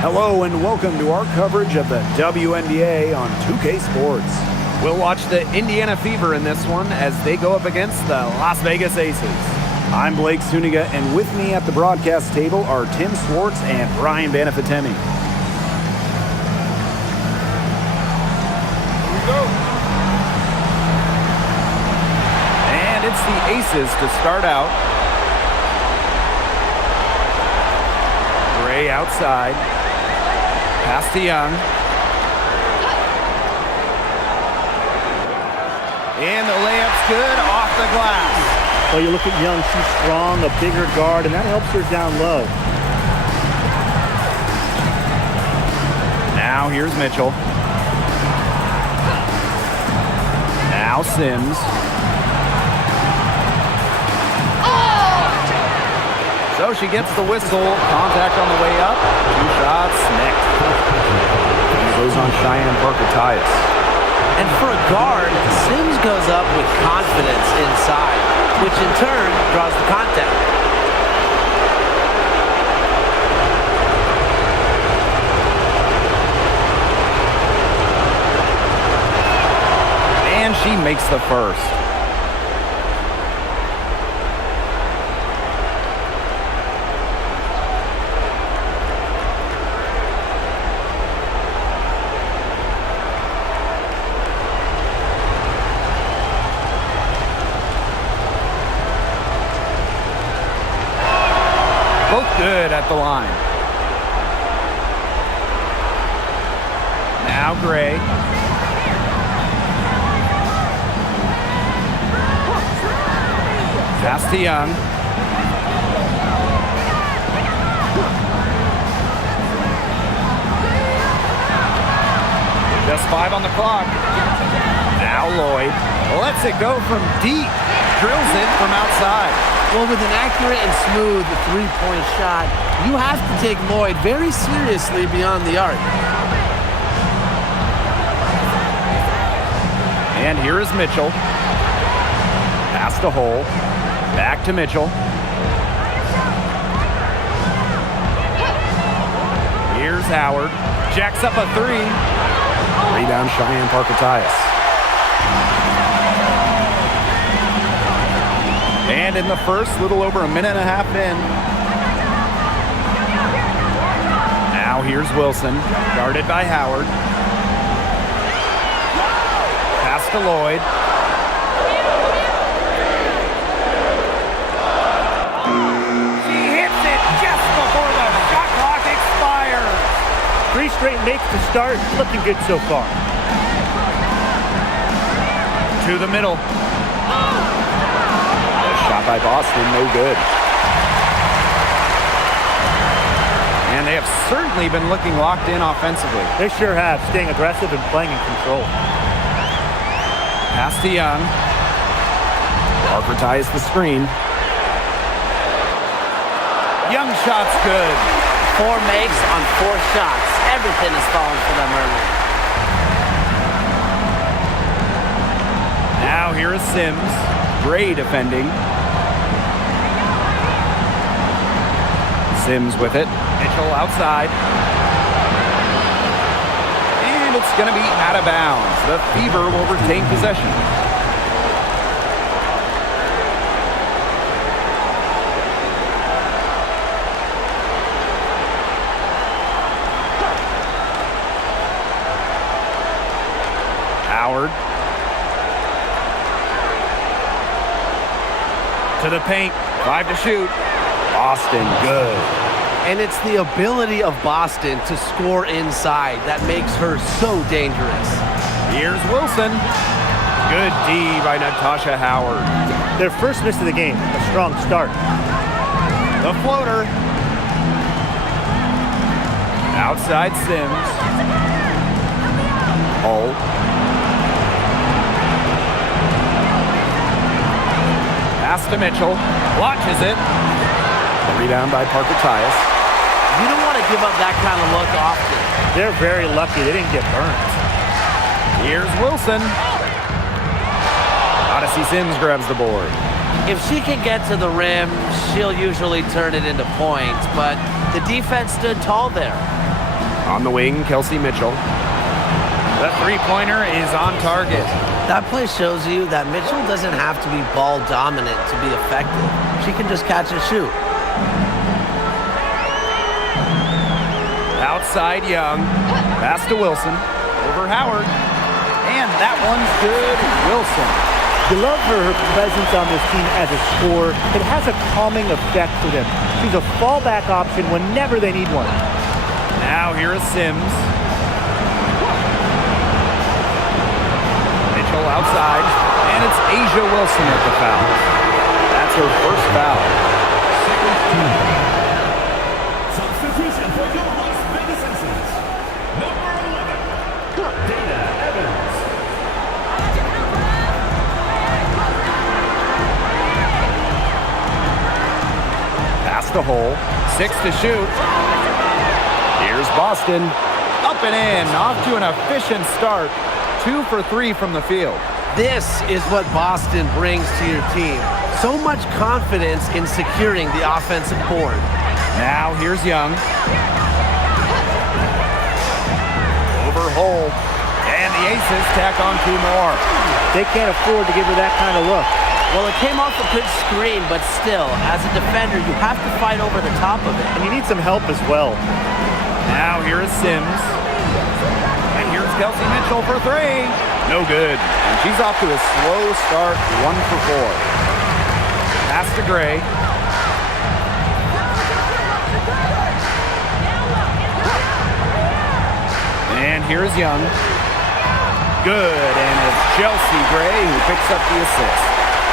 Hello and welcome to our coverage of the WNBA on 2K Sports. We'll watch the Indiana Fever in this one as they go up against the Las Vegas Aces. I'm Blake Suniga, and with me at the broadcast table are Tim Swartz and Brian Banafitemi. Here we go. And it's the Aces to start out. Gray outside. Pass to Young. And the layup's good off the glass. Well, you look at Young, she's strong, a bigger guard, and that helps her down low. Now here's Mitchell. Now Sims. So she gets the whistle. Contact on the way up. 2 shots, next. Goes on Cheyenne Parker-Tyus. And for a guard, Sims goes up with confidence inside, which in turn draws the contact. And she makes the first. Good at the line. Now Gray. Pass to Young. Just 5 on the clock. Now Lloyd lets it go from deep. Drills it from outside. Well, with an accurate and smooth three-point shot, you have to take Lloyd very seriously beyond the arc. And here is Mitchell. Pass to Hole. Back to Mitchell. Here's Howard. Jacks up a 3. Rebound Cheyenne Parker-Tyus. And in the first, little over a minute and a half in. Now here's Wilson, guarded by Howard. Pass to Lloyd. She hits it just before the shot clock expires. 3 straight makes to start, looking good so far. To the middle. Shot by Boston, no good. And they have certainly been looking locked in offensively. They sure have, staying aggressive and playing in control. Pass to Young. Parker-Tyus the screen. Young shot's good. 4 makes on 4 shots. Everything is falling for them early. Now here is Sims. Gray defending. Sims with it. Mitchell outside. And it's going to be out of bounds. The Fever will retain possession. Howard. To the paint. 5 to shoot. Boston, good. And it's the ability of Boston to score inside that makes her so dangerous. Here's Wilson. Good D by Natasha Howard. Their first miss of the game, a strong start. The floater. Outside Sims. Hull. Pass to Mitchell. Watches it. Rebound by Parker-Tyus. You don't want to give up that kind of look often. They're very lucky they didn't get burned. Here's Wilson. Odyssey Sims grabs the board. If she can get to the rim, she'll usually turn it into points, but the defense stood tall there. On the wing, Kelsey Mitchell. The three-pointer is on target. That play shows you that Mitchell doesn't have to be ball dominant to be effective. She can just catch and shoot. Outside Young. Pass to Wilson. Over Howard. And that one's good. Wilson. You love her presence on this team as a scorer. It has a calming effect for them. She's a fallback option whenever they need one. Now here is Sims. Mitchell outside. And it's Asia Wilson at the foul. That's her first foul. Substitution for your Las Vegas Aces. Number 11, Dana Evans. Pass the hole. 6 to shoot. Here's Boston. Up and in. Off to an efficient start. 2 for 3 from the field. This is what Boston brings to your team. So much confidence in securing the offensive board. Now here's Young. Over Hole. And the Aces tack on 2 more. They can't afford to give her that kind of look. Well, it came off a good screen, but still, as a defender, you have to fight over the top of it. And you need some help as well. Now here is Sims. And here's Kelsey Mitchell for 3. No good. And she's off to a slow start, 1 for 4. Pass to Gray. And here's Young. Good. And it's Chelsea Gray who picks up the assist.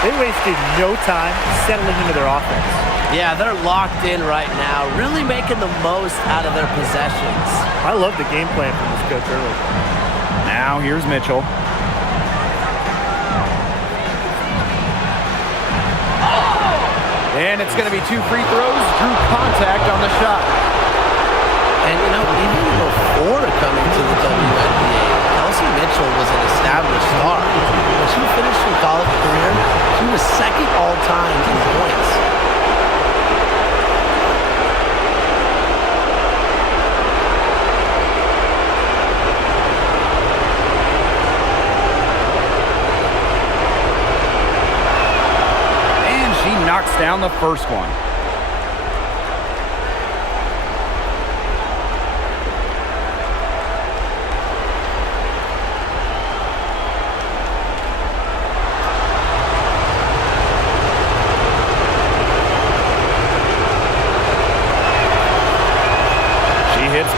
They wasted no time settling into their offense. Yeah, they're locked in right now, really making the most out of their possessions. I love the game plan from this coach early. Now here's Mitchell. And it's going to be 2 free throws. Drew contact on the shot. And, you know, even before coming to the WNBA, Kelsey Mitchell was an established star. When she finished her college career, she was second all-time in points. And she knocks down the first one.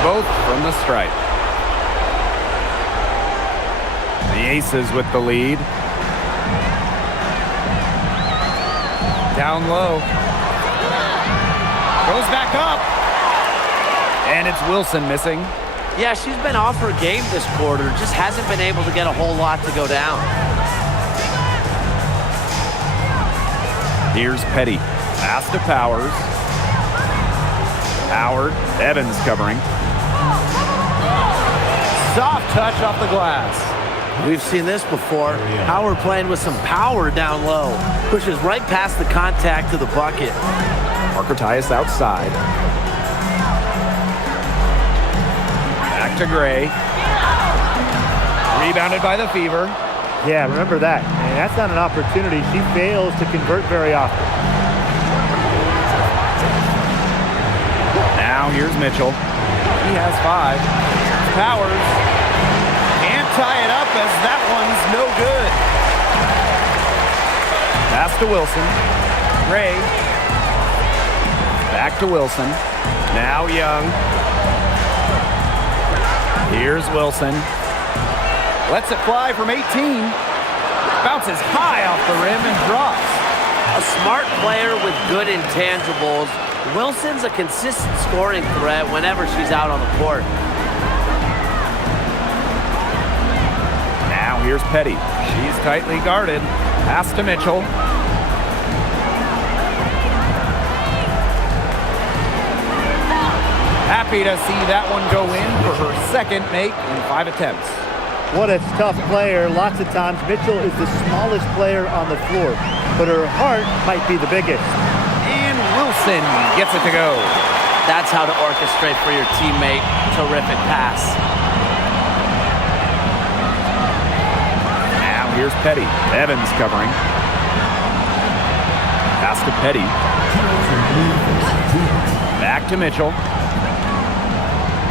Both from the stripe. The Aces with the lead. Down low. Goes back up. And it's Wilson missing. Yeah, she's been off her game this quarter. Just hasn't been able to get a whole lot to go down. Here's Petty. Pass to Powers. Howard. Evans covering. Soft touch off the glass. We've seen this before. Howard playing with some power down low. Pushes right past the contact to the bucket. Parker Tyus outside. Back to Gray. Rebounded by the Fever. Yeah, remember that. And that's not an opportunity. She fails to convert very often. Now here's Mitchell. He has 5. Powers. Can't tie it up as that one's no good. Pass to Wilson. Gray. Back to Wilson. Now Young. Here's Wilson. Lets it fly from 18. Bounces high off the rim and drops. A smart player with good intangibles. Wilson's a consistent scoring threat whenever she's out on the court. Now here's Petty. She's tightly guarded. Pass to Mitchell. Happy to see that one go in for her second make in 5 attempts. What a tough player. Lots of times Mitchell is the smallest player on the floor, but her heart might be the biggest. And Wilson gets it to go. That's how to orchestrate for your teammate. Terrific pass. Now here's Petty. Evans covering. Pass to Petty. Back to Mitchell.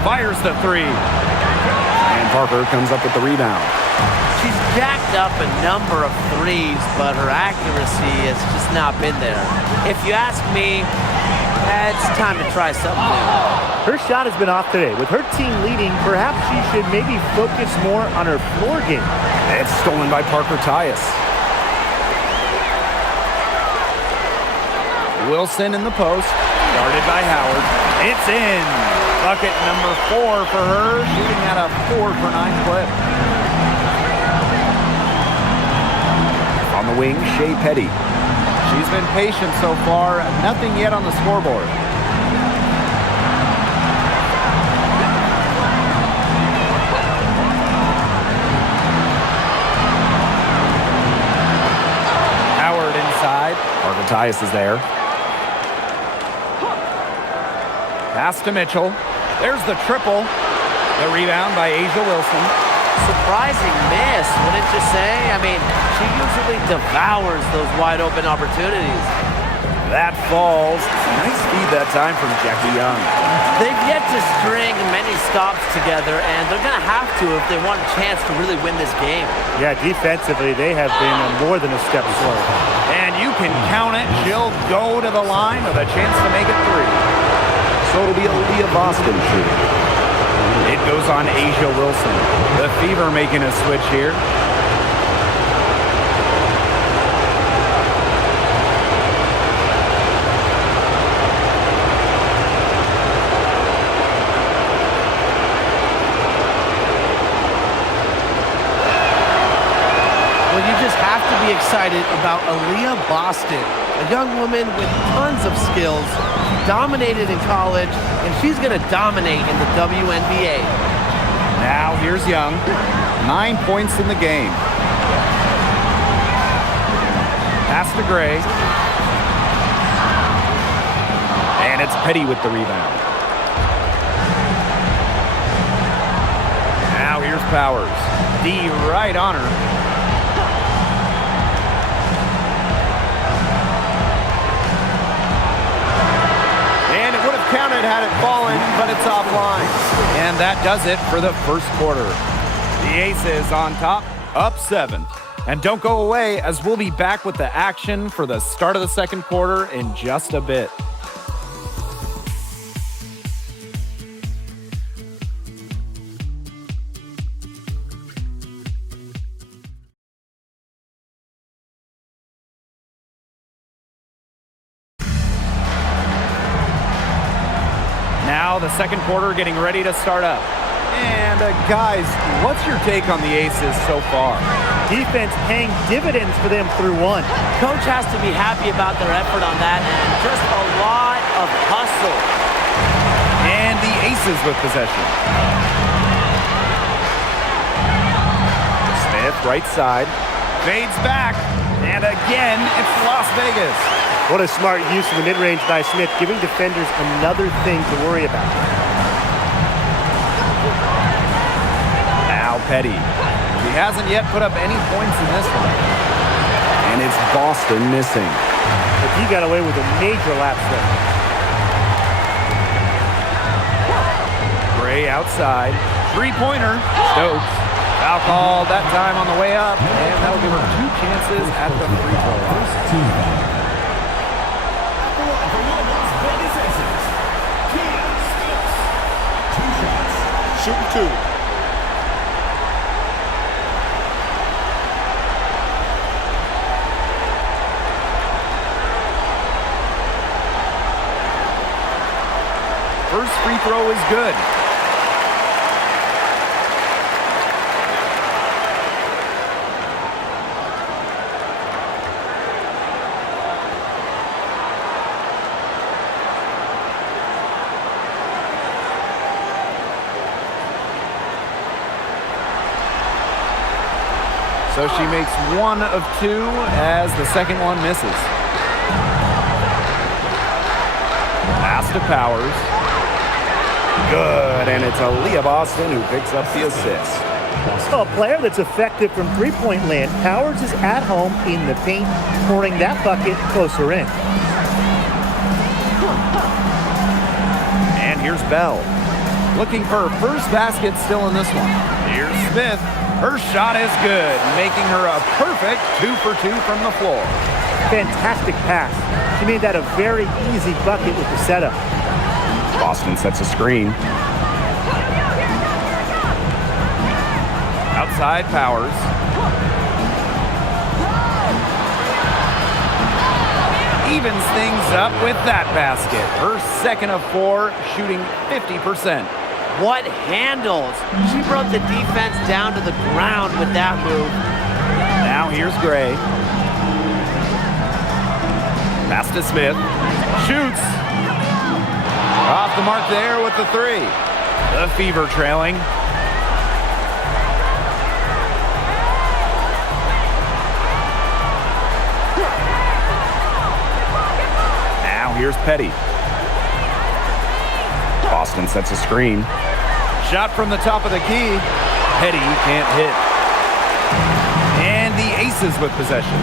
Fires the three. And Parker comes up with the rebound. She's jacked up a number of threes, but her accuracy has just not been there. If you ask me, it's time to try something new. Her shot has been off today. With her team leading, perhaps she should maybe focus more on her floor game. It's stolen by Parker Tyus. Wilson in the post. Guarded by Howard. It's in. Bucket number 4 for her. Shooting at a 4 for 9 clip. On the wing, Shea Petty. She's been patient so far. Nothing yet on the scoreboard. Howard inside. Parker Tyus is there. Pass to Mitchell. There's the triple. The rebound by A'ja Wilson. Surprising miss, wouldn't you say? I mean, she usually devours those wide open opportunities. That falls. Nice feed that time from Jackie Young. They've yet to string many stops together, and they're going to have to if they want a chance to really win this game. Yeah, defensively, they have been more than a step slow. And you can count it. She'll go to the line with a chance to make it 3. So it'll be a Leah Boston shooting. It goes on A'ja Wilson. The Fever making a switch here. Well, you just have to be excited about Aaliyah Boston, a young woman with tons of skills. She dominated in college, and she's going to dominate in the WNBA. Now here's Young. 9 points in the game. Pass to Gray. And it's Petty with the rebound. Now here's Powers. D right on her. Counted had it fallen, but it's offline. And that does it for the first quarter. The Aces on top, up 7. And don't go away, as we'll be back with the action for the start of the second quarter in just a bit. Now the second quarter getting ready to start up. And guys, what's your take on the Aces so far? Defense paying dividends for them through 1. Coach has to be happy about their effort on that, and just a lot of hustle. And the Aces with possession. Smith, right side, fades back, and again, it's Las Vegas. What a smart use of the mid-range by Smith, giving defenders another thing to worry about. Now Petty. He hasn't yet put up any points in this one. And it's Boston missing. But he got away with a major lapse there. Gray outside. Three-pointer. Stokes. Foul called that time on the way up. And that'll give her 2 chances at the free throw line. Shooting 2. First free throw is good. So she makes 1 of 2 as the second one misses. Pass to Powers. Good, and it's Aaliyah Boston who picks up the assist. A player that's effective from three-point land. Powers is at home in the paint, pouring that bucket closer in. And here's Bell. Looking for her first basket still in this one. Here's Smith. Her shot is good, making her a perfect 2 for 2 from the floor. Fantastic pass. She made that a very easy bucket with the setup. Boston sets a screen. Outside Powers. Evens things up with that basket. Her second of 4, shooting 50%. What handles! She brought the defense down to the ground with that move. Now here's Gray. Pass to Smith. Shoots. Off the mark there with the 3. The Fever trailing. Now here's Petty. Boston sets a screen. Shot from the top of the key. Petty can't hit. And the Aces with possession.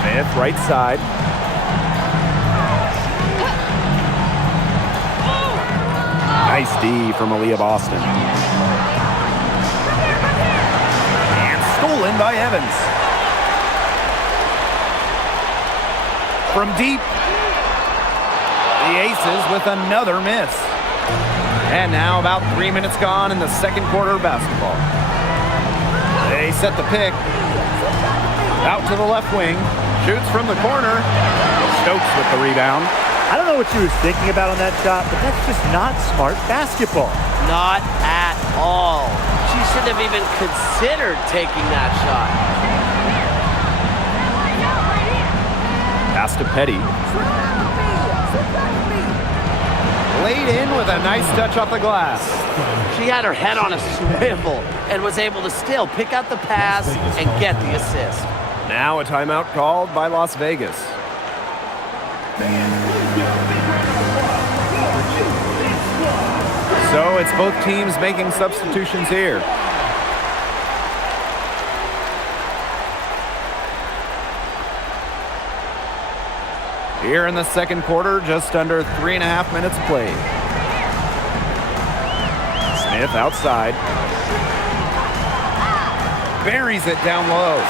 Smith, right side. Nice D from Aaliyah Boston. And stolen by Evans. From deep. The Aces with another miss. And now about 3 minutes gone in the second quarter of basketball. They set the pick. Out to the left wing. Shoots from the corner. Stokes with the rebound. I don't know what she was thinking about on that shot, but that's just not smart basketball. Not at all. She shouldn't have even considered taking that shot. Pass to Petty. Laid in with a nice touch off the glass. She had her head on a swivel and was able to still pick out the pass and get the assist. Now a timeout called by Las Vegas. So it's both teams making substitutions here. Here in the second quarter, just under 3.5 minutes played. Smith outside. Buries it down low.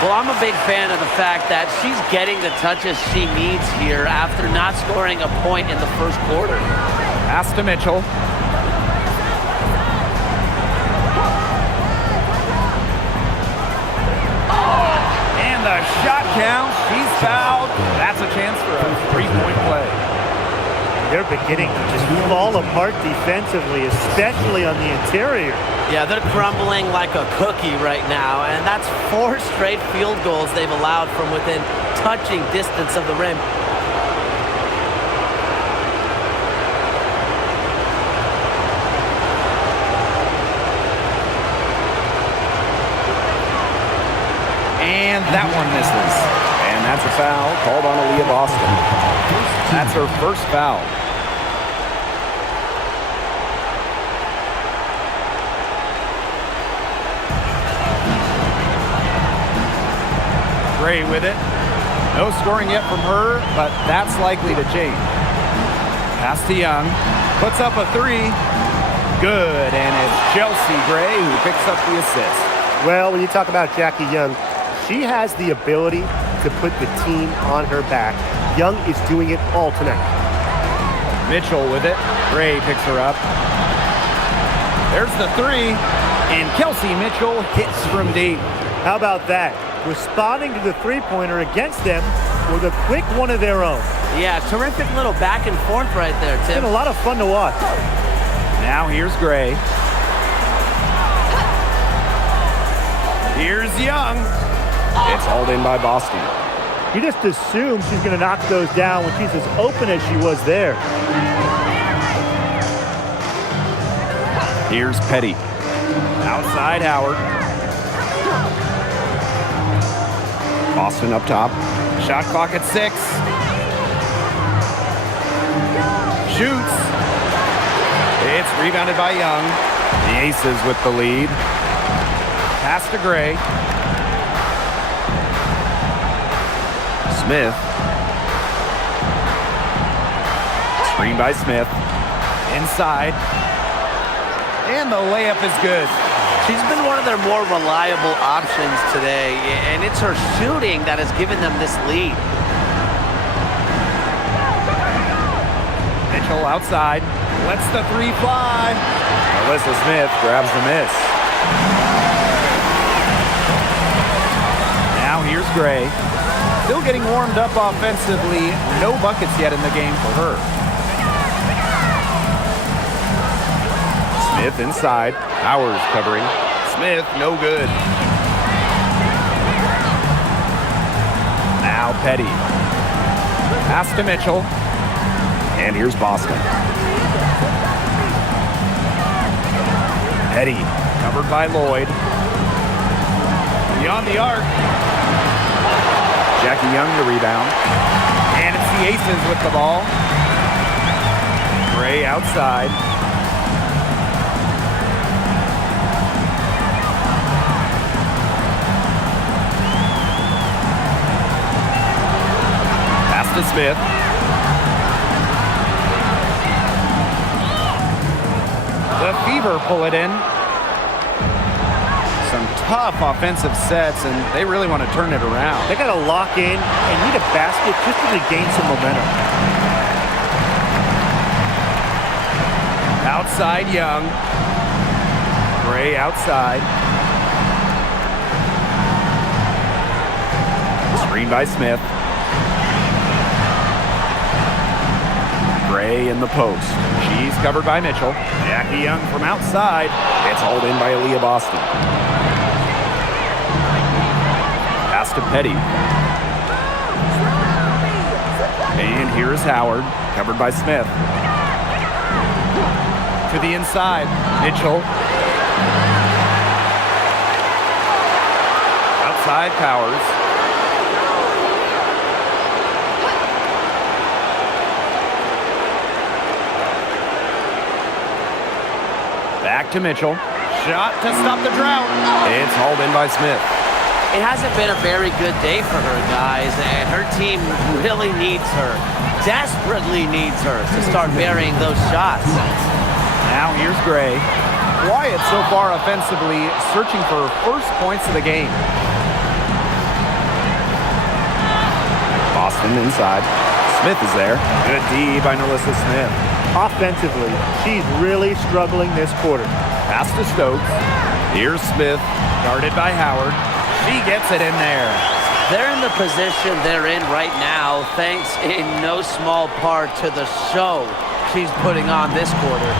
Well, I'm a big fan of the fact that she's getting the touches she needs here after not scoring a point in the first quarter. Pass to Mitchell. And the shot counts. She's fouled. That's a chance for a three-point play. They're beginning to just fall apart defensively, especially on the interior. Yeah, they're crumbling like a cookie right now, and that's 4 straight field goals they've allowed from within touching distance of the rim. And that one misses. And that's a foul called on Aaliyah Boston. That's her first foul. Gray with it. No scoring yet from her, but that's likely to change. Pass to Young. Puts up a 3. Good, and it's Chelsea Gray who picks up the assist. Well, when you talk about Jackie Young, she has the ability to put the team on her back. Young is doing it all tonight. Mitchell with it. Gray picks her up. There's the 3, and Kelsey Mitchell hits from deep. How about that? Responding to the three-pointer against them with a quick one of their own. Yeah, terrific little back and forth right there, It's Tim. been a lot of fun to watch. Now here's Gray. Here's Young. It's hauled in by Boston. You just assume she's going to knock those down when she's as open as she was there. Here's Petty. Outside Howard. Boston up top. Shot clock at 6. shoots. It's rebounded by Young. The Aces with the lead. Pass to Gray. Smith. Screen by Smith. Inside. And the layup is good. She's been one of their more reliable options today, and it's her shooting that has given them this lead. Mitchell outside. Lets the three fly. Alyssa Smith grabs the miss. Now here's Gray. Still getting warmed up offensively. No buckets yet in the game for her. Smith inside. Powers covering. Smith, no good. Now Petty. Pass to Mitchell. And here's Boston. Petty, covered by Lloyd. Beyond the arc. Jackie Young to rebound. And it's the Aces with the ball. Gray outside. Pass to Smith. The Fever pull it in. Some tough offensive sets, and they really want to turn it around. They got to lock in and need a basket just to gain some momentum. Outside Young. Gray outside. Screen by Smith. Gray in the post. She's covered by Mitchell. Jackie Young from outside. It's hauled in by Aaliyah Boston. Pass to Petty. And here's Howard, covered by Smith. To the inside, Mitchell. Outside Powers. Back to Mitchell. Shot to stop the drought. It's hauled in by Smith. It hasn't been a very good day for her, guys, and her team really needs her, desperately needs her to start burying those shots. Now here's Gray. Quiet so far offensively, searching for her first points of the game. Boston inside. Smith is there. Good D by Alyssa Smith. Offensively, she's really struggling this quarter. Pass to Stokes. Here's Smith, guarded by Howard. She gets it in there. They're in the position they're in right now, thanks in no small part to the show she's putting on this quarter.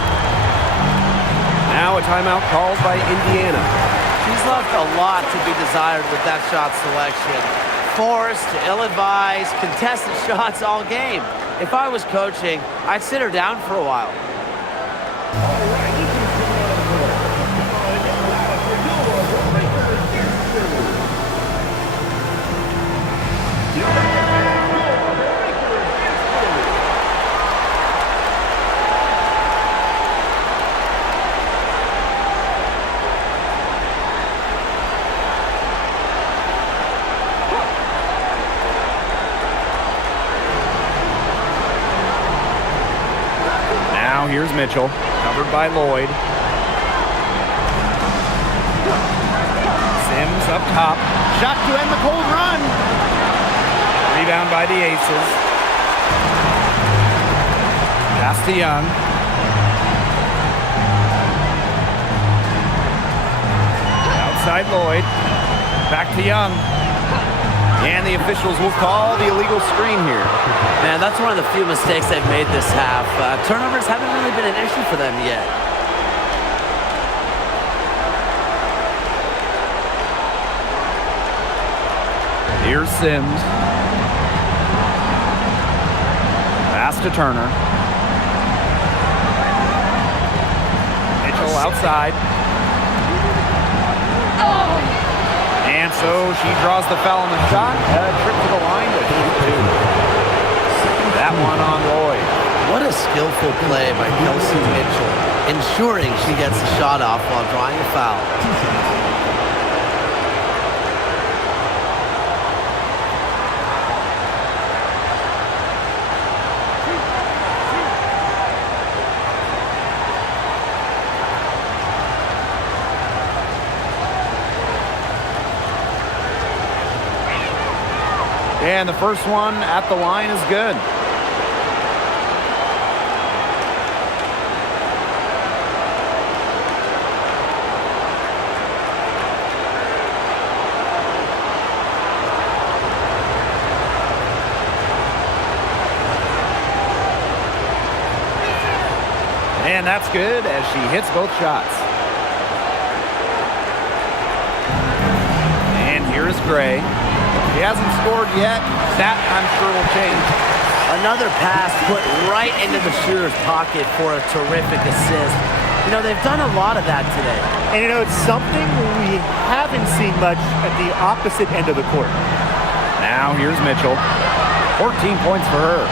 Now a timeout called by Indiana. She's left a lot to be desired with that shot selection. Forced, ill-advised, contested shots all game. If I was coaching, I'd sit her down for a while. Here's Mitchell, covered by Lloyd. Sims up top. Shot to end the cold run. Rebound by the Aces. Pass to Young. Outside Lloyd. Back to Young. And the officials will call the illegal screen here. Man, that's one of the few mistakes they've made this half. Turnovers haven't really been an issue for them yet. Here's Sims. Pass to Turner. Mitchell outside. And so she draws the foul on the shot. A trip to the line to shoot two. That one on Lloyd. What a skillful play by Kelsey Mitchell, ensuring she gets the shot off while drawing a foul. And the first one at the line is good. And that's good as she hits both shots. And here is Gray. He hasn't scored yet. That, I'm sure, will change. Another pass put right into the shooter's pocket for a terrific assist. You know, they've done a lot of that today. And you know, it's something we haven't seen much at the opposite end of the court. Now here's Mitchell. 14 points for her.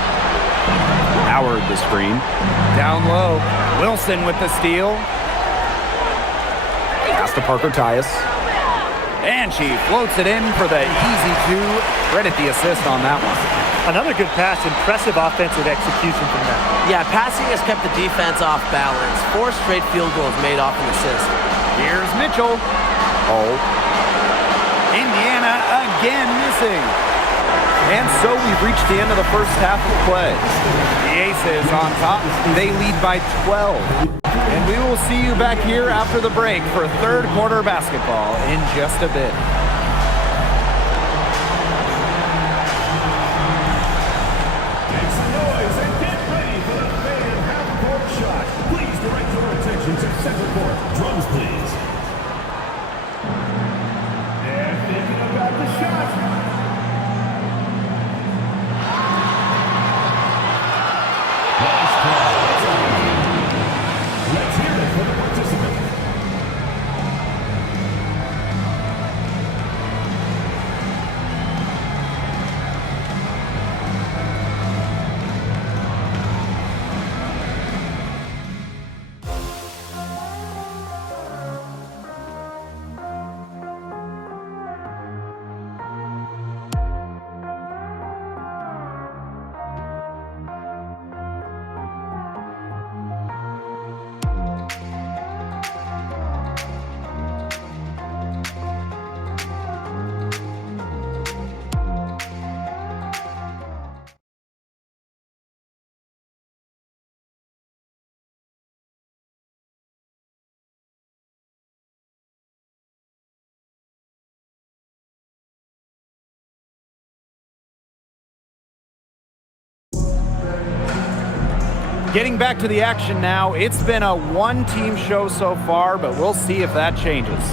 Howard the screen. Down low. Wilson with the steal. Pass to Parker Tyus. And she floats it in for the easy two. Credit the assist on that one. Another good pass. Impressive offensive execution from them. Yeah, passing has kept the defense off balance. 4 straight field goals made off an assist. Here's Mitchell. Oh. Indiana again missing. And so we've reached the end of the first half of play. The Aces on top. They lead by 12. And we will see you back here after the break for third quarter basketball in just a bit. Make some noise and get ready for the main half-court shot. Please direct your attention to center court. Drums, please. And thinking about the shot. Let's hear it for the participant. Getting back to the action now. It's been a one-team show so far, but we'll see if that changes.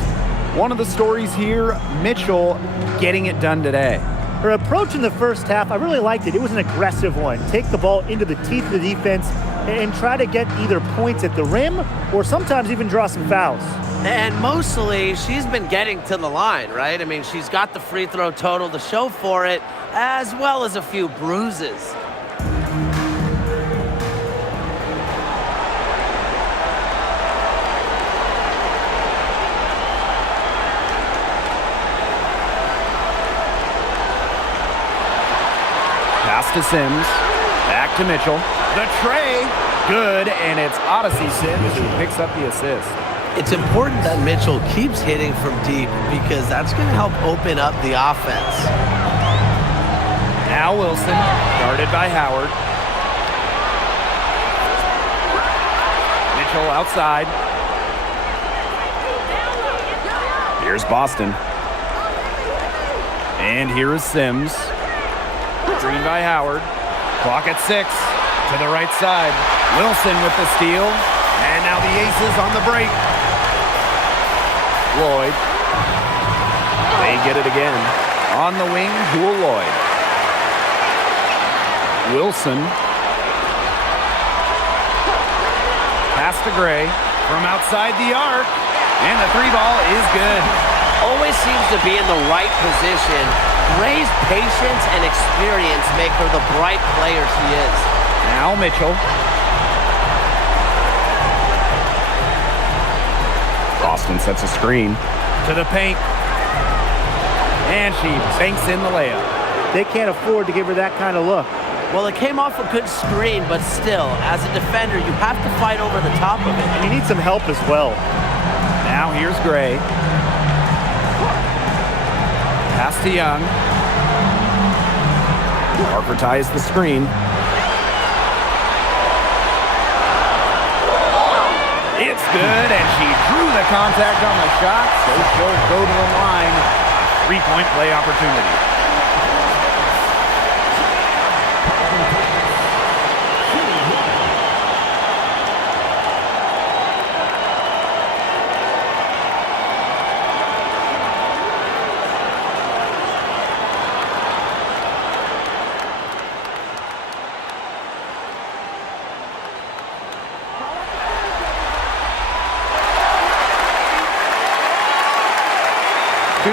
One of the stories here, Mitchell getting it done today. Her approach in the first half, I really liked it. It was an aggressive one. Take the ball into the teeth of the defense and try to get either points at the rim or sometimes even draw some fouls. And mostly, she's been getting to the line, right? I mean, she's got the free throw total to show for it, as well as a few bruises. Pass to Sims. Back to Mitchell. The tray. Good, and it's Odyssey Sims who picks up the assist. It's important that Mitchell keeps hitting from deep because that's going to help open up the offense. Now Wilson, guarded by Howard. Mitchell outside. Here's Boston. And here is Sims. Screen by Howard. Clock at 6. To the right side. Wilson with the steal. And now the Aces on the break. Lloyd. They get it again. On the wing, Jewel Lloyd. Wilson. Pass to Gray. From outside the arc. And the 3-ball is good. Always seems to be in the right position. Gray's patience and experience make her the bright player she is. Now Mitchell. Boston sets a screen. To the paint. And she banks in the layup. They can't afford to give her that kind of look. Well, it came off a good screen, but still, as a defender, you have to fight over the top of it. And you need some help as well. Now here's Gray. Pass to Young. Parker ties the screen. It's good, and she drew the contact on the shot, so she'll go to the line. Three-point play opportunity.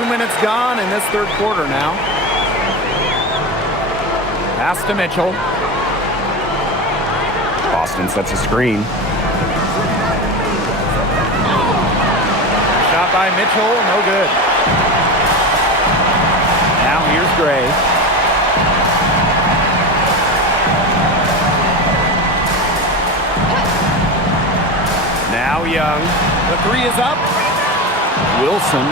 Minutes gone in this third quarter now. Pass to Mitchell. Boston sets a screen. Shot by Mitchell, no good. Now here's Gray. Now Young. The three is up. Wilson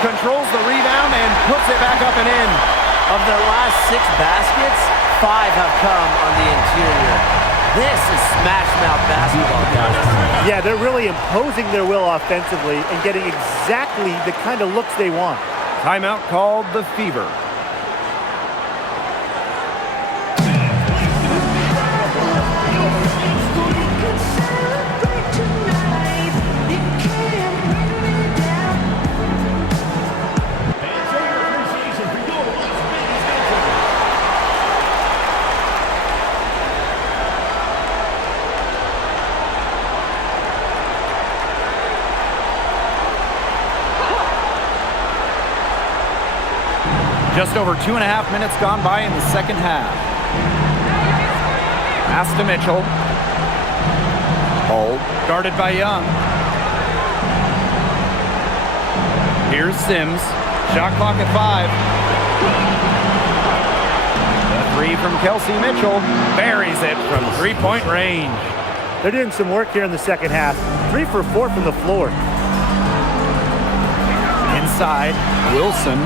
controls the rebound and puts it back up and in. Of their last 6 baskets, 5 have come on the interior. This is smash-mouth basketball, guys. Yeah, they're really imposing their will offensively and getting exactly the kind of looks they want. Timeout called the Fever. Just over 2.5 minutes gone by in the second half. Pass to Mitchell. Hold. Guarded by Young. Here's Sims. Shot clock at 5. The three from Kelsey Mitchell. Buries it from three-point range. They're doing some work here in the second half. 3 for 4 from the floor. Inside, Wilson.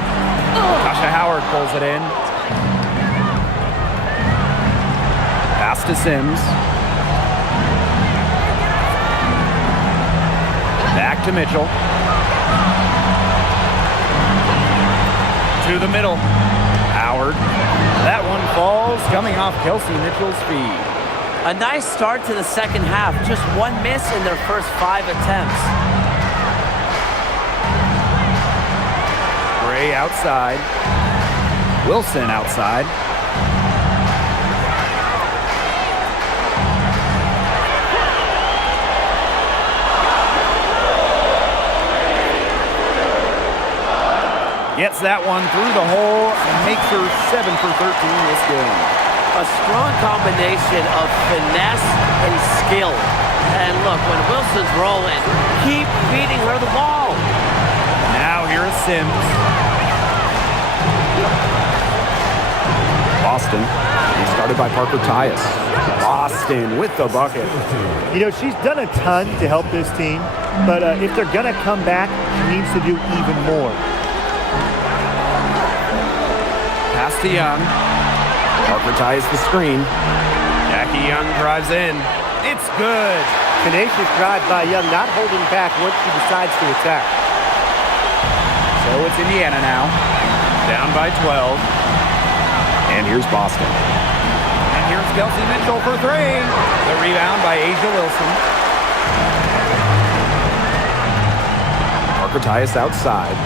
Tasha Howard pulls it in. Pass to Sims. Back to Mitchell. To the middle. Howard. That one falls, coming off Kelsey Mitchell's feet. A nice start to the second half. Just 1 miss in their first 5 attempts. Gray outside. Wilson outside. Gets that one through the hole and makes her 7 for 13 this game. A strong combination of finesse and skill. And look, when Wilson's rolling, keep feeding her the ball. Now here is Sims. Boston, he's started by Parker Tyus. Boston with the bucket. You know, she's done a ton to help this team, but if they're going to come back, she needs to do even more. Pass to Young. Parker ties the screen. Jackie Young drives in. It's good. Tenacious drive by Young, not holding back once she decides to attack. So it's Indiana now. Down by 12. And here's Boston. And here's Kelsey Mitchell for 3. The rebound by Asia Wilson. Parker Tyus outside.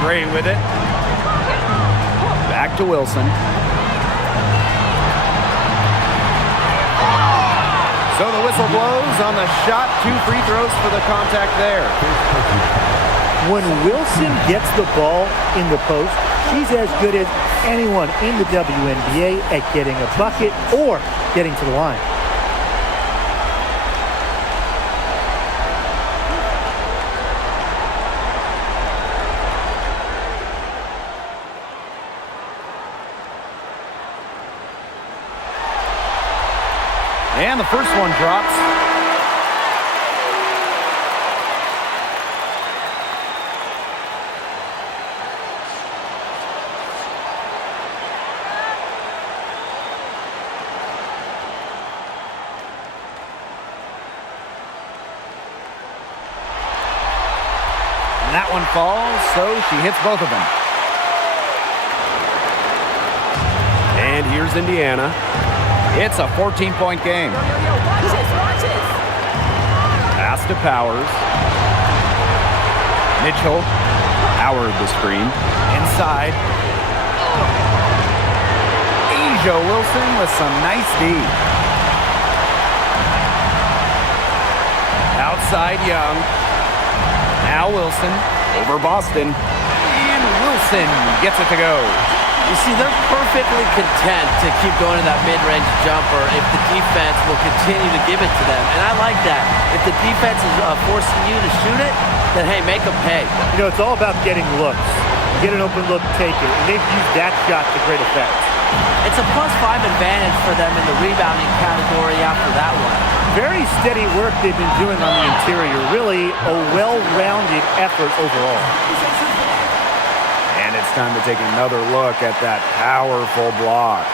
Gray with it. Back to Wilson. So the whistle blows on the shot. 2 free throws for the contact there. When Wilson gets the ball in the post, She's as good as anyone in the WNBA at getting a bucket or getting to the line. And the first one drops. And that one falls, so she hits both of them. And here's Indiana. It's a 14-point game. Pass to Powers. Mitchell. Howard the screen. Inside. Asia Wilson with some nice D. Outside Young. Now Wilson. Over Boston. And Wilson gets it to go. You see, they're perfectly content to keep going to that mid-range jumper if the defense will continue to give it to them. And I like that. If the defense is forcing you to shoot it, then, hey, make them pay. You know, it's all about getting looks. Get an open look, take it. And they've used that shot to great effect. It's a +5 advantage for them in the rebounding category after that one. Very steady work they've been doing on the interior. Really a well-rounded effort overall. And it's time to take another look at that powerful block.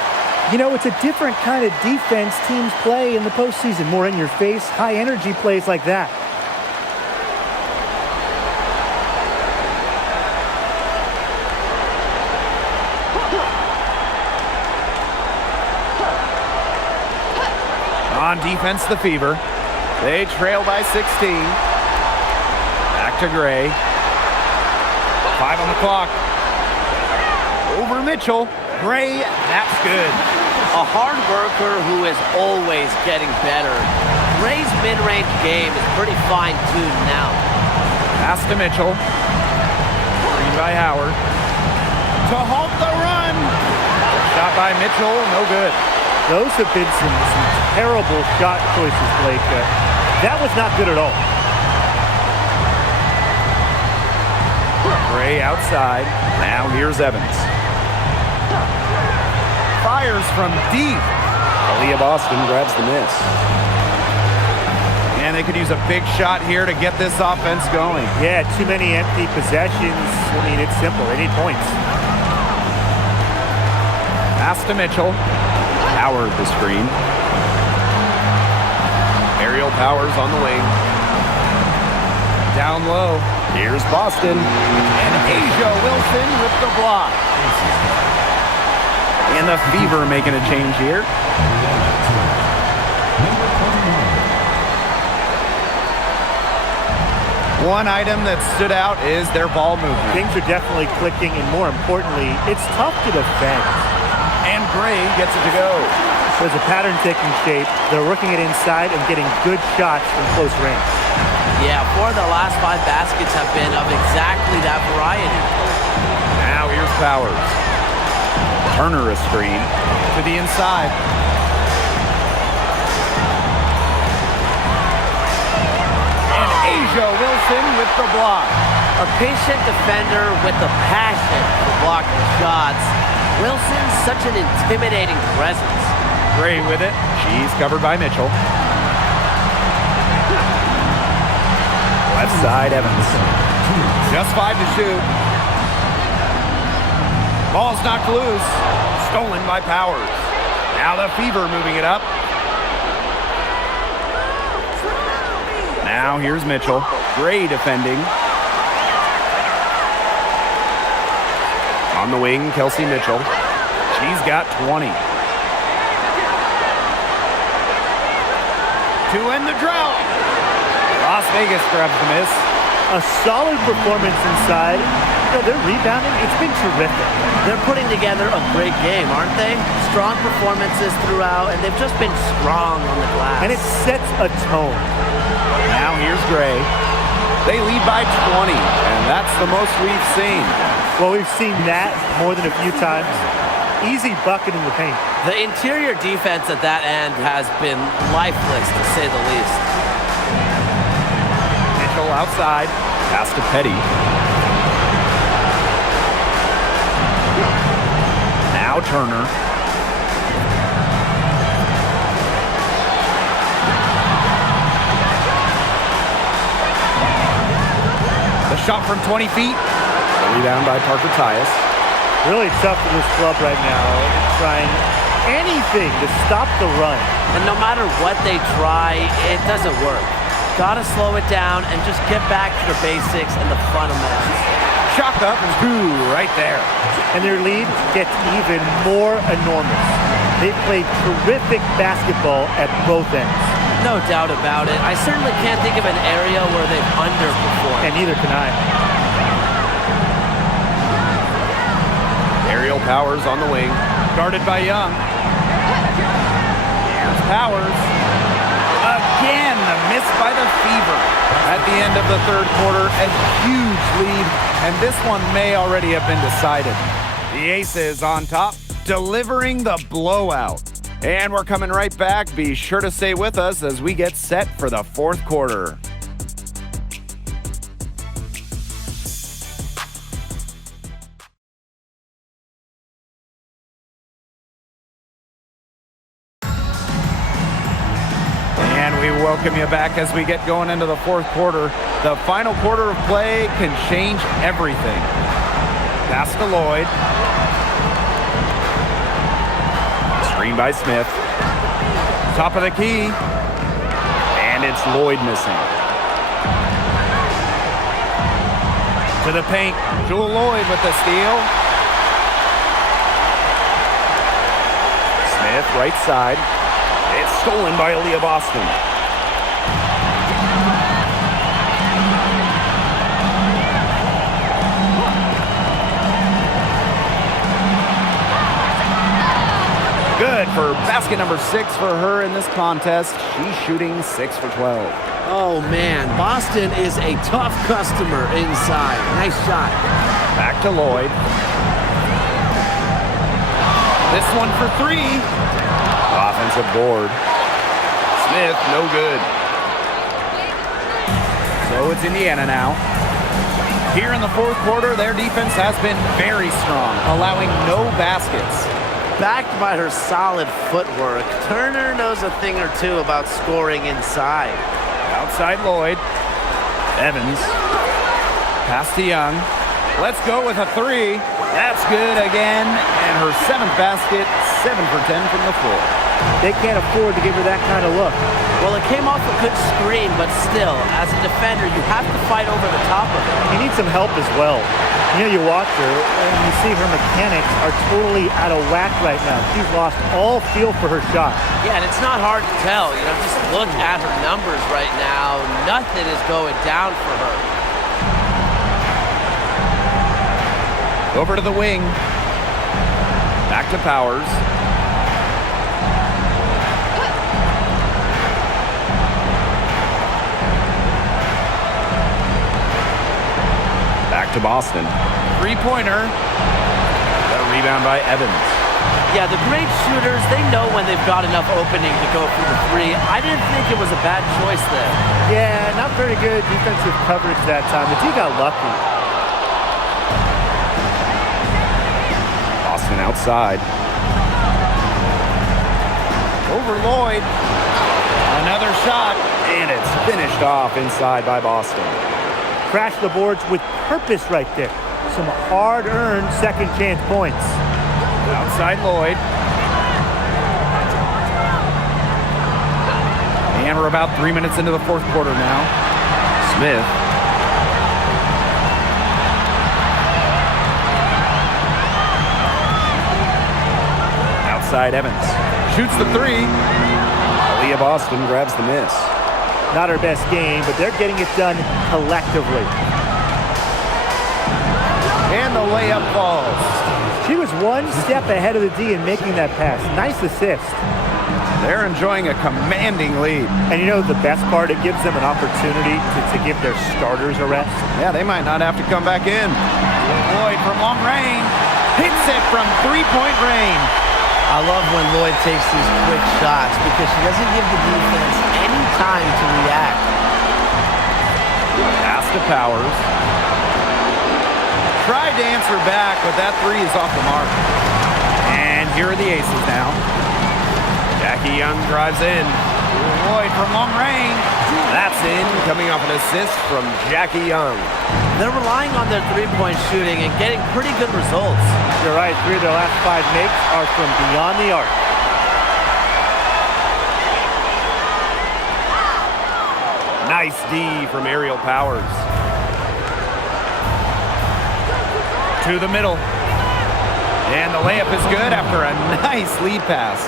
You know, it's a different kind of defense teams play in the postseason. More in your face, high energy plays like that. On defense, the Fever. They trail by 16. Back to Gray. 5 on the clock. Over Mitchell. Gray, that's good. A hard worker who is always getting better. Gray's mid-range game is pretty fine-tuned now. Pass to Mitchell. Screen by Howard. To halt the run. Shot by Mitchell, no good. Those have been some terrible shot choices, Blake. That was not good at all. Gray outside. Now here's Evans. Fires from deep. Aaliyah Boston grabs the miss. And they could use a big shot here to get this offense going. Yeah, too many empty possessions. I mean, it's simple. They need points. Pass to Mitchell. Howard the screen. Aerial Powers on the wing. Down low. Here's Boston. And Asia Wilson with the block. And the Fever making a change here. One item that stood out is their ball movement. Things are definitely clicking, and more importantly, it's tough to defend. And Gray gets it to go. There's a pattern taking shape. They're working it inside and getting good shots from close range. Yeah, 4 of the last 5 baskets have been of exactly that variety. Now here's Powers. Turner a screen to the inside. And Asia Wilson with the block. A patient defender with the passion for blocking shots. Wilson's such an intimidating presence. Gray with it. She's covered by Mitchell. Left side, Evans. Just 5 to shoot. Ball's knocked loose. Stolen by Powers. Now the Fever moving it up. Now here's Mitchell. Gray defending. On the wing, Kelsey Mitchell. She's got 20. To end the drought. Las Vegas grabs the miss. A solid performance inside. You know, their rebounding, it's been terrific. They're putting together a great game, aren't they? Strong performances throughout, and they've just been strong on the glass. And it sets a tone. Now here's Gray. They lead by 20, and that's the most we've seen. Well, we've seen that more than a few times. Easy bucket in the paint. The interior defense at that end has been lifeless, to say the least. Mitchell outside. Pass to Petty. Now Turner. The shot from 20 feet. The rebound by Parker Tyus. Really tough for this club right now. Trying anything to stop the run. And no matter what they try, it doesn't work. Gotta slow it down and just get back to the basics and the fundamentals. Shot up and two right there. And their lead gets even more enormous. They played terrific basketball at both ends. No doubt about it. I certainly can't think of an area where they've underperformed. And neither can I. Aerial Powers on the wing. Guarded by Young. Here's Powers. Again, the miss by the Fever. At the end of the third quarter, a huge lead, and this one may already have been decided. The Aces on top, delivering the blowout. And we're coming right back. Be sure to stay with us as we get set for the fourth quarter. And we welcome you back as we get going into the fourth quarter. The final quarter of play can change everything. Pass to Lloyd. Screen by Smith. Top of the key. And it's Lloyd missing. To the paint. Jewel Lloyd with the steal. Smith, right side. It's stolen by Aaliyah Boston. Good for basket number 6 for her in this contest. She's shooting 6 for 12. Oh, man. Boston is a tough customer inside. Nice shot. Back to Lloyd. This one for 3. Offensive board. Smith, no good. So it's Indiana now. Here in the fourth quarter, their defense has been very strong, allowing no baskets. Backed by her solid footwork, Turner knows a thing or two about scoring inside. Outside Lloyd. Evans. Pass to Young. Let's go with a 3. That's good again. And her 7th basket, 7 for 10 from the floor. They can't afford to give her that kind of look. Well, it came off a good screen, but still, as a defender, you have to fight over the top of it. He needs some help as well. You know, you watch her and you see her mechanics are totally out of whack right now. She's lost all feel for her shot. Yeah, and it's not hard to tell. You know, just look at her numbers right now. Nothing is going down for her. Over to the wing. Back to Powers. Back to Boston. Three-pointer. A rebound by Evans. Yeah, the great shooters, they know when they've got enough opening to go for the 3. I didn't think it was a bad choice there. Yeah, not very good defensive coverage that time. The team got lucky. Boston outside. Over Lloyd. Another shot, and it's finished off inside by Boston. Crash the boards with purpose right there. Some hard-earned second chance points. Outside Lloyd. And we're about 3 minutes into the fourth quarter now. Smith. Outside Evans. Shoots the 3. Aaliyah Boston grabs the miss. Not her best game, but they're getting it done collectively. And the layup falls. She was one step ahead of the D in making that pass. Nice assist. They're enjoying a commanding lead. And you know the best part? It gives them an opportunity to give their starters a rest. Yeah, they might not have to come back in. Lloyd from long range. Hits it from three-point range. I love when Lloyd takes these quick shots because she doesn't give the defense any time to react. Pass to Powers. Tried to answer back, but that three is off the mark. And here are the aces now. Jackie Young drives in. Lloyd from long range. That's in, coming off an assist from Jackie Young. They're relying on their three-point shooting and getting pretty good results. You're right, 3 of their last 5 makes are from beyond the arc. Nice D from Aerial Powers. To the middle. And the layup is good after a nice lead pass.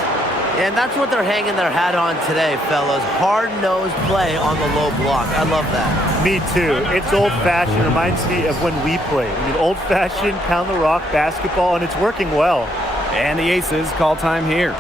And that's what they're hanging their hat on today, fellas. Hard-nosed play on the low block. I love that. Me too. It's old-fashioned. Reminds me of when we played. I mean, old-fashioned, pound-the-rock basketball, and it's working well. And the Aces call time here.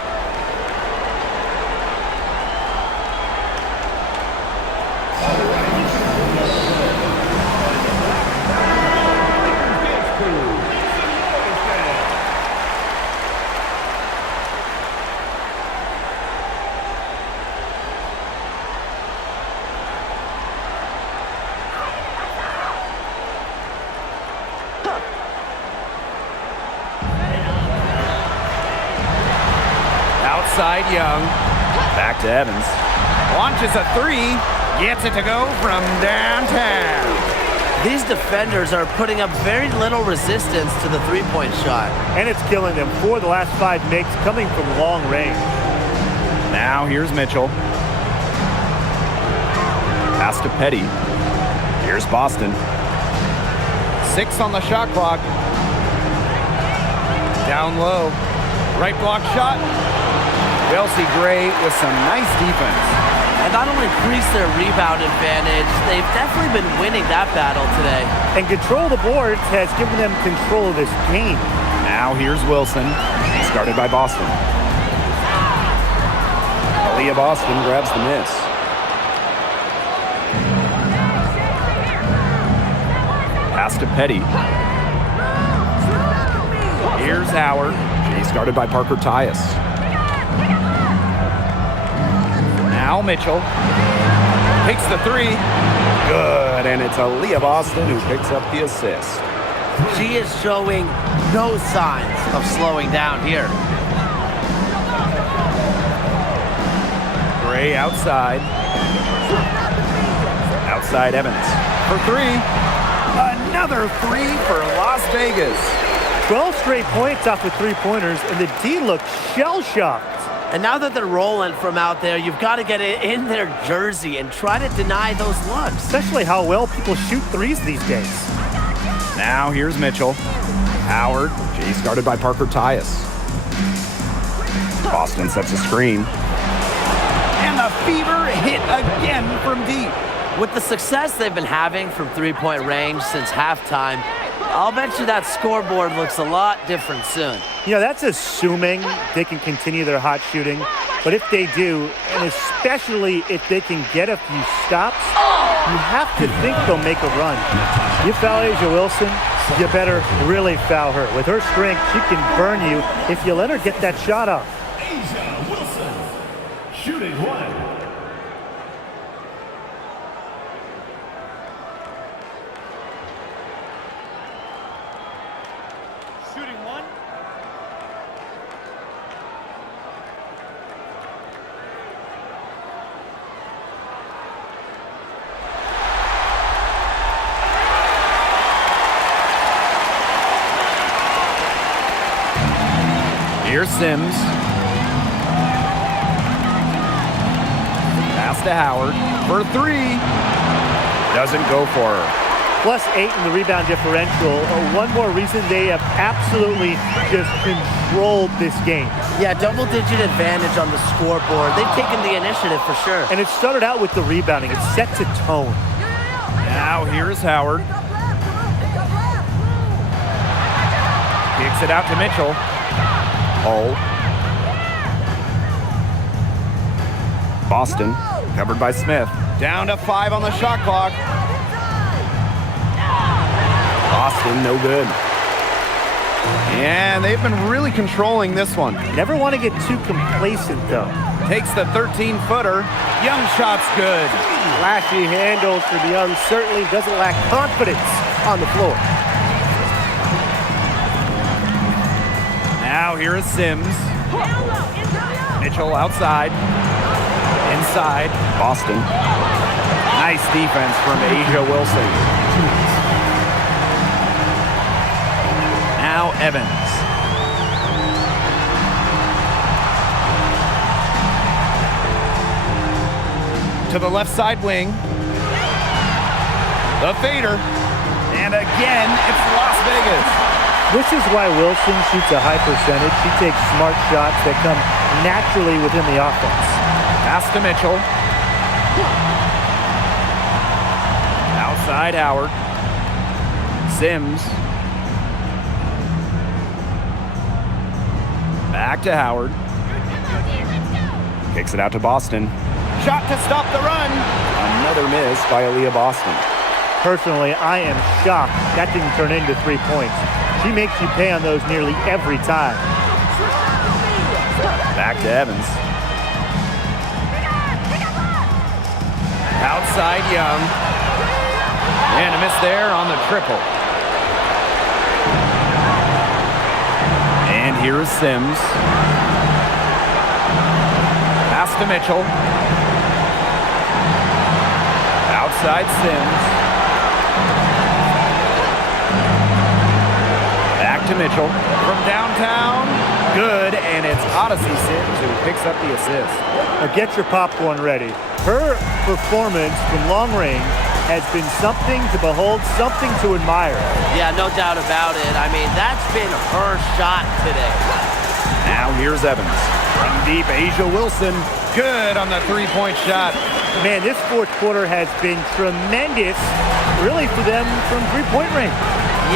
Outside Young. Back to Evans. Launches a three. Gets it to go from downtown. These defenders are putting up very little resistance to the three-point shot. And it's killing them. 4 of the last 5 makes coming from long range. Now here's Mitchell. Pass to Petty. Here's Boston. 6 on the shot clock. Down low. Right block shot. Chelsea Gray with some nice defense. And not only increase their rebound advantage, they've definitely been winning that battle today. And control of the boards has given them control of this game. Now here's Wilson. Started by Boston. Aaliyah Boston grabs the miss. Pass to Petty. Here's Howard. He's guarded by Parker Tyus. Now Mitchell takes the three. Good, and it's Aaliyah Boston who picks up the assist. She is showing no signs of slowing down here. Gray outside. Outside Evans for three. Another three for Las Vegas. 12 straight points off the three-pointers, and the D looked shell-shocked. And now that they're rolling from out there, you've got to get it in their jersey and try to deny those looks. Especially how well people shoot threes these days. Now here's Mitchell. Howard. He's guarded by Parker Tyus. Boston sets a screen. And the fever hit again from deep. With the success they've been having from three-point range since halftime, I'll bet you that scoreboard looks a lot different soon. You know, that's assuming they can continue their hot shooting. But if they do, and especially if they can get a few stops, you have to think they'll make a run. You foul Asia Wilson, you better really foul her. With her strength, she can burn you if you let her get that shot off. Asia Wilson, shooting one. Shooting one. Here's Sims. Pass to Howard for three. Doesn't go for her. +8 in the rebound differential. One more reason they have absolutely just controlled this game. Yeah, double-digit advantage on the scoreboard. They've taken the initiative for sure. And it started out with the rebounding. It sets a tone. Now here's Howard. Kicks it out to Mitchell. Hole. Boston. Covered by Smith. Down to 5 on the shot clock. Boston, no good. And they've been really controlling this one. Never want to get too complacent, though. Takes the 13-footer. Young shot's good. Flashy handles for the Young. Certainly doesn't lack confidence on the floor. Now here is Sims. Mitchell outside. Inside. Boston. Nice defense from Asia Wilson. Now Evans. To the left side wing. The fader. And again, it's Las Vegas. This is why Wilson shoots a high percentage. She takes smart shots that come naturally within the offense. Pass to Mitchell. Outside Howard. Sims. Back to Howard. Kicks it out to Boston. Shot to stop the run. Another miss by Aaliyah Boston. Personally, I am shocked that didn't turn into 3 points. She makes you pay on those nearly every time. Back to Evans. Outside Young. And a miss there on the triple. And here is Sims. Pass to Mitchell. Outside Sims. Back to Mitchell. From downtown. Good, and it's Odyssey Sims who picks up the assist. Now get your popcorn ready. Her performance from long range has been something to behold, something to admire. Yeah, no doubt about it. I mean, that's been her shot today. Now here's Evans. From deep, Asia Wilson. Good on the three-point shot. Man, this fourth quarter has been tremendous, really, for them from three-point range.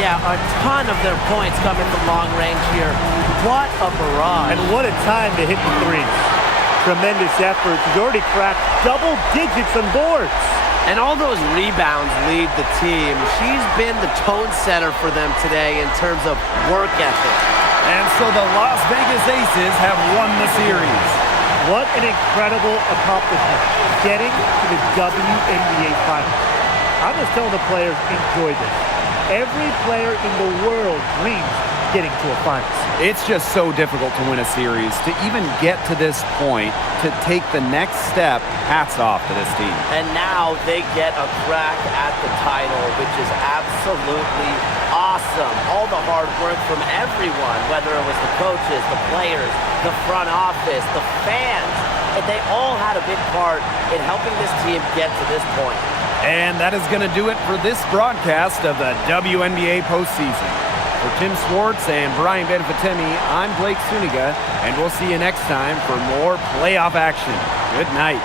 Yeah, a ton of their points coming from long range here. What a barrage. And what a time to hit the threes. Tremendous effort. She's already cracked double digits on boards. And all those rebounds lead the team. She's been the tone setter for them today in terms of work ethic. And so the Las Vegas Aces have won the series. What an incredible accomplishment, getting to the WNBA Finals. I'm just telling the players, enjoy this. Every player in the world dreams getting to a finals. It's just so difficult to win a series. To even get to this point, to take the next step, hats off to this team. And now they get a crack at the title, which is absolutely awesome. All the hard work from everyone, whether it was the coaches, the players, the front office, the fans, and they all had a big part in helping this team get to this point. And that is going to do it for this broadcast of the WNBA postseason. For Tim Swartz and Brian Benfitemi, I'm Blake Suniga, and we'll see you next time for more playoff action. Good night.